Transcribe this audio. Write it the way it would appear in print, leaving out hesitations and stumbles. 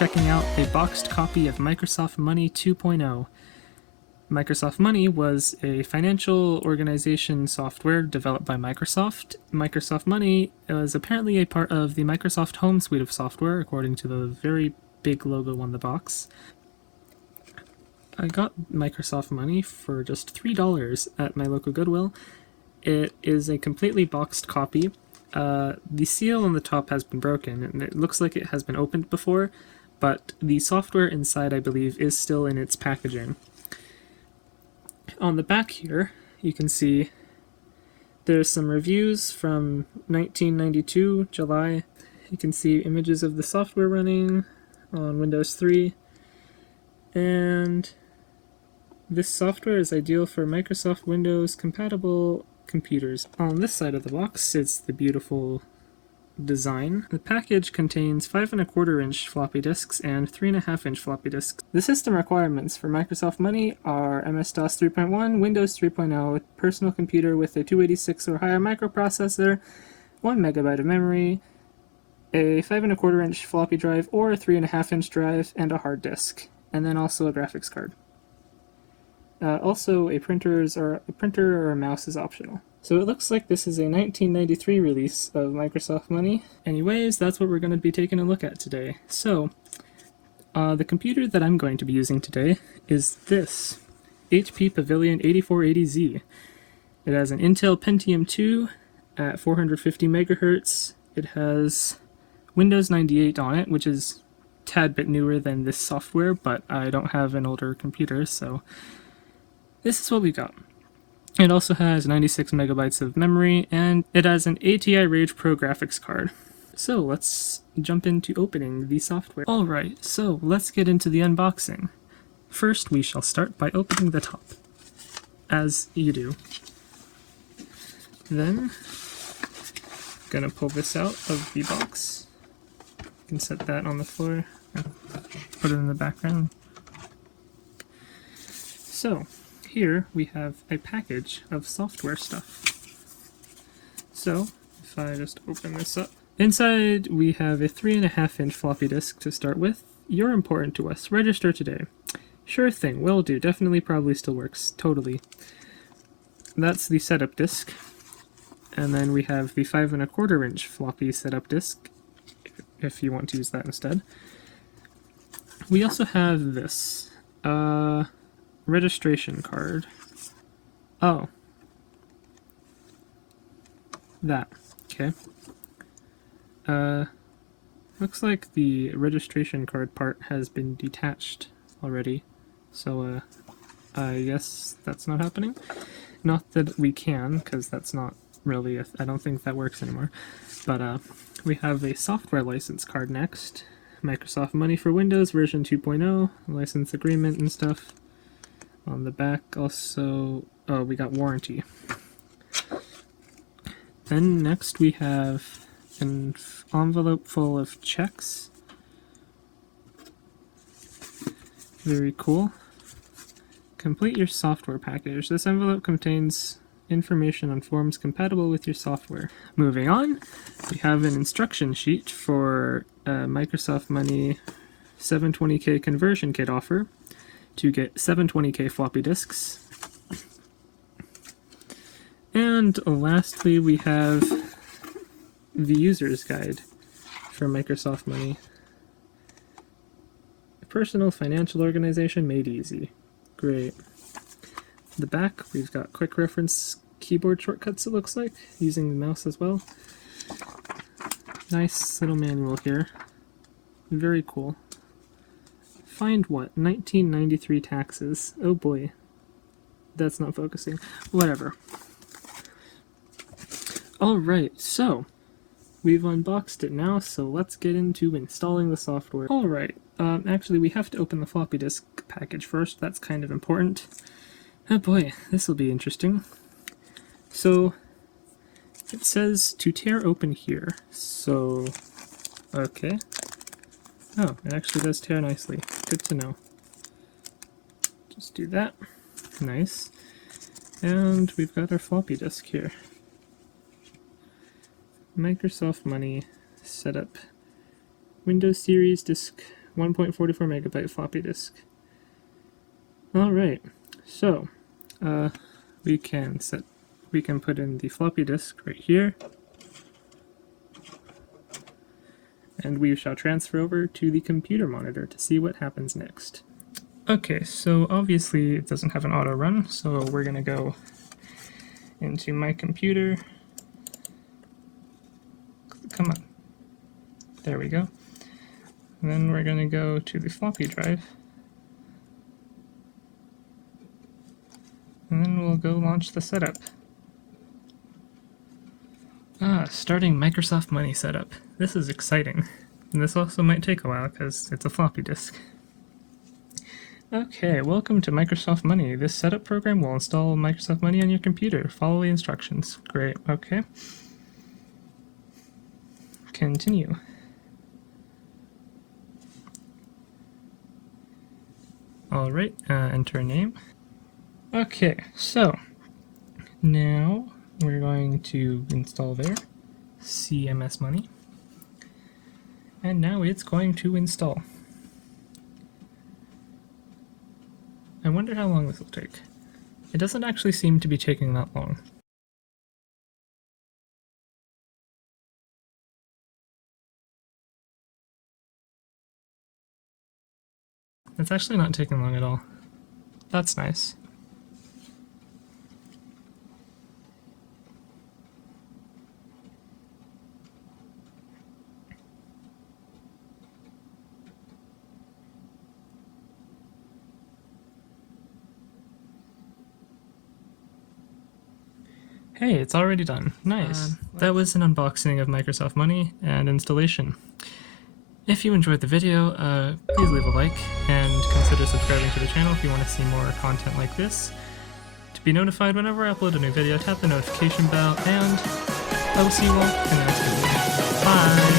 checking out a boxed copy of Microsoft Money 2.0. Microsoft Money was a financial organization software developed by Microsoft. Microsoft Money was apparently a part of the Microsoft Home suite of software, according to the very big logo on the box. I got Microsoft Money for just $3 at my local Goodwill. It is a completely boxed copy. The seal on the top has been broken, and it looks like it has been opened before, but the software inside, I believe, is still in its packaging. On the back here, you can see there's some reviews from 1992, July. You can see images of the software running on Windows 3. And this software is ideal for Microsoft Windows compatible computers. On this side of the box, it's the beautiful design. The package contains 5 1/4 inch floppy disks and 3 1/2 inch floppy disks. The system requirements for Microsoft Money are MS-DOS 3.1, Windows 3.0, personal computer with a 286 or higher microprocessor, 1 MB of memory, a 5 1/4 inch floppy drive or a 3 1/2 inch drive, and a hard disk, and then also a graphics card. Also, a printer or a mouse is optional. So it looks like this is a 1993 release of Microsoft Money. Anyways, that's what we're going to be taking a look at today. So, the computer that I'm going to be using today is this HP Pavilion 8480Z. It has an Intel Pentium 2 at 450 MHz. It has Windows 98 on it, which is a tad bit newer than this software, but I don't have an older computer, so this is what we got. It also has 96 megabytes of memory, and it has an ATI Rage Pro graphics card. So let's jump into opening the software. Alright, so let's get into the unboxing. First, we shall start by opening the top, as you do. Then, gonna pull this out of the box. You can set that on the floor, put it in the background. So, here we have a package of software stuff. So, if I just open this up, inside we have a 3 1/2 inch floppy disk to start with. You're important to us. Register today. Sure thing, will do. Definitely, probably still works. Totally. That's the setup disk. And then we have the 5 1/4 inch floppy setup disk, if you want to use that instead. We also have this. Registration card. Oh. That. Okay. Looks like the registration card part has been detached already. So, I guess that's not happening. Not that we can, because that's not really I don't think that works anymore. But, we have a software license card next. Microsoft Money for Windows version 2.0, license agreement and stuff. On the back also, oh, we got warranty. Then next we have an envelope full of checks. Very cool. Complete your software package. This envelope contains information on forms compatible with your software. Moving on, we have an instruction sheet for Microsoft Money 720K conversion kit offer to get 720K floppy disks. And lastly, we have the user's guide for Microsoft Money. A personal financial organization made easy. Great. The back, we've got quick reference keyboard shortcuts, it looks like, using the mouse as well. Nice little manual here. Very cool. Find what? 1993 taxes. Oh boy. That's not focusing. Whatever. Alright, so we've unboxed it now, so let's get into installing the software. Alright, actually we have to open the floppy disk package first. That's kind of important. Oh boy, this will be interesting. So, it says to tear open here. So, okay. Oh, it actually does tear nicely. Good to know. Just do that. Nice. And we've got our floppy disk here. Microsoft Money setup. Windows Series Disk 1.44 megabyte floppy disk. Alright, so we can put in the floppy disk right here, and we shall transfer over to the computer monitor to see what happens next. Okay, so obviously it doesn't have an auto run, so we're gonna go into my computer. Come on. There we go. And then we're gonna go to the floppy drive. And then we'll go launch the setup. Starting Microsoft Money setup. This is exciting. And this also might take a while because it's a floppy disk. Okay, welcome to Microsoft Money. This setup program will install Microsoft Money on your computer. Follow the instructions. Great, okay. Continue. Alright, enter name. Okay, so now we're going to install there, CMS Money, and now it's going to install. I wonder how long this will take. It doesn't actually seem to be taking that long. It's actually not taking long at all. That's nice. Hey, it's already done. Nice. That was an unboxing of Microsoft Money and installation. If you enjoyed the video, please leave a like and consider subscribing to the channel if you want to see more content like this. To be notified whenever I upload a new video, tap the notification bell, and I will see you all in the next video. Bye!